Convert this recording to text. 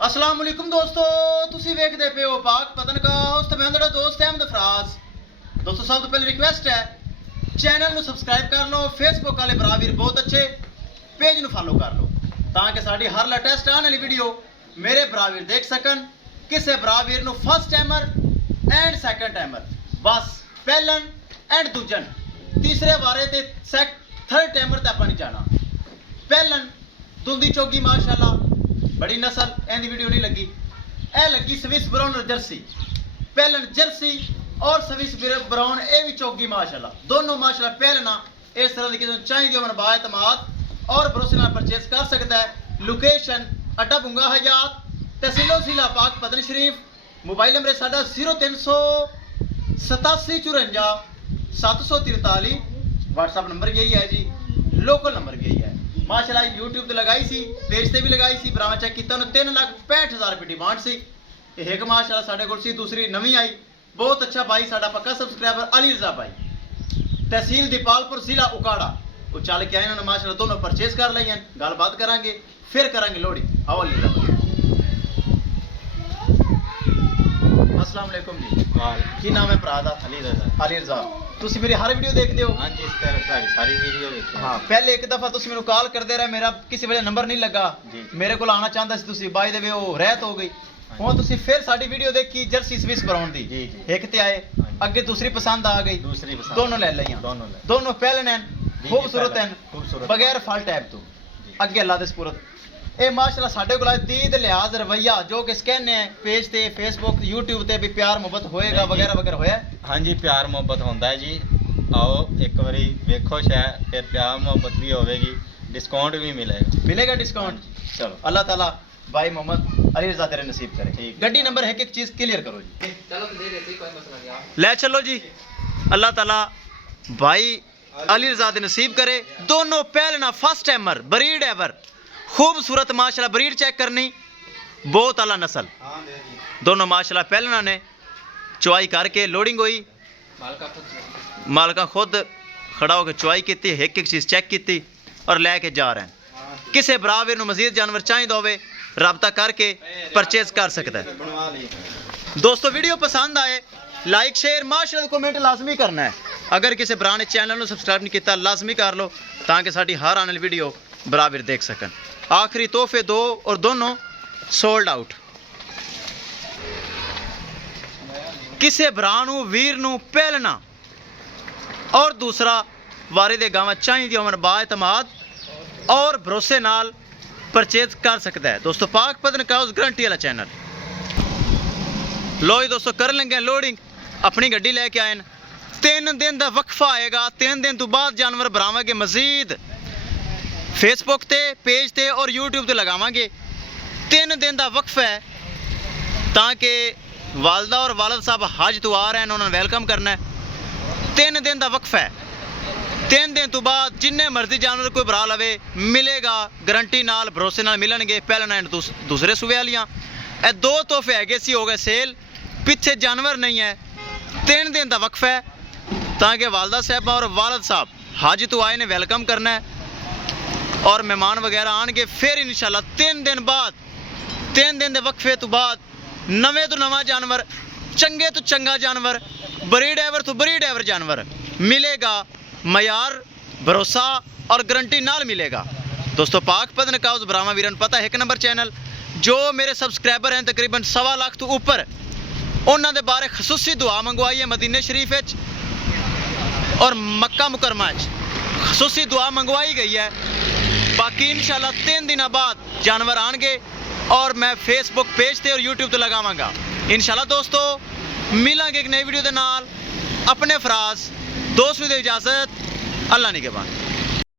अस्सलाम वालेकुम दोस्तों, तुसी वेखदे पे हो पाक पतन का होस्ट मैं तेरा दोस्त अहमद फराज। दोस्तों सब तो पहले रिक्वेस्ट है चैनल ਨੂੰ ਸਬਸਕ੍ਰਾਈਬ ਕਰ ਲਓ, ਫੇਸਬੁੱਕ ਵਾਲੇ ਭਰਾ ਵੀਰ ਬਹੁਤ ਅੱਛੇ ਪੇਜ ਨੂੰ ਫਾਲੋ ਕਰ ਲਓ ਤਾਂ ਕਿ ਸਾਡੀ ਹਰ ਲੇਟੈਸਟ ਆਉਣ ਵਾਲੀ ਵੀਡੀਓ ਮੇਰੇ ਭਰਾ ਵੀਰ ਦੇਖ ਸਕਣ। ਕਿਸੇ ਭਰਾ ਵੀਰ ਨੂੰ first timer and second timer ਬਸ ਪਹਿਲਨ ਐਂਡ ਦੂਜਨ ਤੀਸਰੇ ਵਾਰੇ ਤੇ थर्ड टाइमर ਤੇ ਆਪਾਂ ਨਹੀਂ ਜਾਣਾ। ਪਹਿਲਨ ਦੁੰਦੀ ਚੋਗੀ ਮਾਸ਼ਾਅੱਲਾ बड़ी नस्ल एंदी वीडियो नहीं लगी, ए लगी स्विस ब्राउन जर्सी पहलन जर्सी और स्विस ब्राउन ए भी चौकी माशाल्लाह दोनों माशाल्लाह पहलना इस तरह की चाहिए हो बाएतमाद और भरोसे नाल परचेज कर सकता है। लोकेशन अड्डा बुंगा हयात तहसीलो जिला पाक पतन शरीफ। मोबाइल नंबर साडा 0387 743 व्हाट्सअप नंबर यही है जी, लोकल नंबर यही है माशाल्लाह। यूट्यूब ते लगाई सी, पेज ते भी लगाई सी, ब्रांच चेक किया 3,65,000 रुपये डिमांड सी। एक माशाल्लाह साडे कोल सी, दूसरी नवी आई। बहुत अच्छा भाई साडा पक्का सब्सक्राइबर अली रजा भाई, तहसील दीपालपुर जिला उकाड़ा वो चल के आए इन्होंने माशाल्लाह दोनों परचेज कर ली हैं। गलबात करांगे फिर करांगे लोहड़ी। आओ अली रजा भाई। अस्सलाम वालेकुम जी। की नाम है भरा दा? अली रजा। अली रजा, तुसी मेरी हर वीडियो देखते हो? हाँ जी, इस तरह सारी वीडियो देखते हैं। हाँ, पहले एक दफा तुसी मेनू कॉल करते रहे, मेरा किसी वजह नंबर नहीं लगा जी। मेरे को आना चाहता सी तुसी बाय द वे वो रहत हो गई। हुण तुसी फिर साडी वीडियो देखी जर्सी स्विस ब्राउन दी जी जी। एक ते आए अगे दूसरी पसंद आ गई, दूसरी पसंद दोनों ले लईयां। दोनों पहले हैं खूबसूरत हैं बगैर फल टैब तो अगे अल्लाह दे सपुरद। ए माशाल्लाह साडे कोल दीद लिहाज रवैया जो कि कहने हैं पेज ते फेसबुक यूट्यूब ते भी प्यार मोहब्बत होएगा वगैरह वगैरह होया। हाँ जी, प्यार मोहब्बत होता है जी। आओ एक बारी वेखो शायद, फिर प्यार मोहब्बत भी होगी, डिस्काउंट भी मिलेगा डिस्काउंट। चलो अल्लाह ताला भाई मोहम्मद अली रजा तेरे नसीब करे। ठीक। गड्डी नंबर है कि एक चीज क्लियर करो जी। चलो दे देते कोई मसला नहीं। ले चलो जी, अल्लाह ताला भाई अली रजा दे नसीब करे। दोनों पहलना फर्स्ट टाइमर ब्रीड एवर खूबसूरत माशाल्लाह, ब्रीड चेक करनी बहुत आला नस्ल। दोनों माशाल्लाह पहलना ने चुआई करके लोडिंग हुई, मालका खुद खड़ा होकर चुआई की, एक एक चीज़ चेक की और लैके जा रहे हैं। किसी बराबर नूं मजीद जानवर चाहिए होवे रब्ता करके परचेज कर सकता है। दोस्तों वीडियो पसंद आए लाइक शेयर माशाल्लाह कमेंट लाजमी करना है। अगर किसी भरा ने चैनल को सब्सक्राइब नहीं किया लाजमी कर लो ताकि साड़ी हर आने वाली वीडियो बराबर देख सकन। आखिरी तोहफे दो और दोनों सोल्ड आउट। किसी भरा नूं वीर नूं पहलना और दूसरा वारे दे गावां चाहिए होवन बाएतमाद और भरोसे नाल परचेज कर सकता है। दोस्तों पाक पतन का उस गारंटी वाला चैनल। लो जी दोस्तों कर लेंगे लोडिंग, अपनी गड्डी लेके आए। 3 दिन का वक्फा आएगा, 3 दिन तो बाद जानवर भरावांगे मजीद फेसबुक ते पेज ते और यूट्यूब ते लगावांगे। 3 दिन का वक्फा है ताकि वालदा और वालद साहब हज तो आ रहे हैं, उन्होंने वेलकम करना है। 3 दिन का वक्फा है, 3 दिन तो बाद जिन्ने मर्जी जानवर कोई भरा लवे मिलेगा गारंटी नाल भरोसे नाल मिलणगे। पहला एंड दूसरे सूबे वालियां ए 2 तोहफे है सी हो गए सेल, पिछे जानवर नहीं है। 3 दिन का वक्फा है ताकि वालदा साहब और वालद साहब हज तो आए ने वेलकम करना है और मेहमान वगैरह आएंगे। फिर इंशाल्लाह 3 दिन बाद 3 दिन के वक्फे तो बाद नवे तो नवा जानवर, चंगे तो चंगा जानवर, ब्रीड एवर तो ब्रीड एवर जानवर मिलेगा। मयार भरोसा और गारंटी नाल मिलेगा। दोस्तों पाक पतन का उस ब्राह्मा वीरन पता है 1 नंबर चैनल जो मेरे सब्सक्राइबर हैं तकरीबन 1.25 लाख तो ऊपर, उन्होंने बारे खसूसी दुआ मंगवाई है मदीने शरीफ और मक्का मुकरमा खसूसी दुआ मंगवाई गई है। बाकी इंशाल्लाह 3 दिन बाद जानवर आएंगे और मैं फेसबुक पेज ते और यूट्यूब ते लगावांगा इंशाल्लाह। दोस्तों मिलांगे एक नई वीडियो के नाल। अपने फराज दोस्त भी दे इजाजत, अल्लाह निगहबान।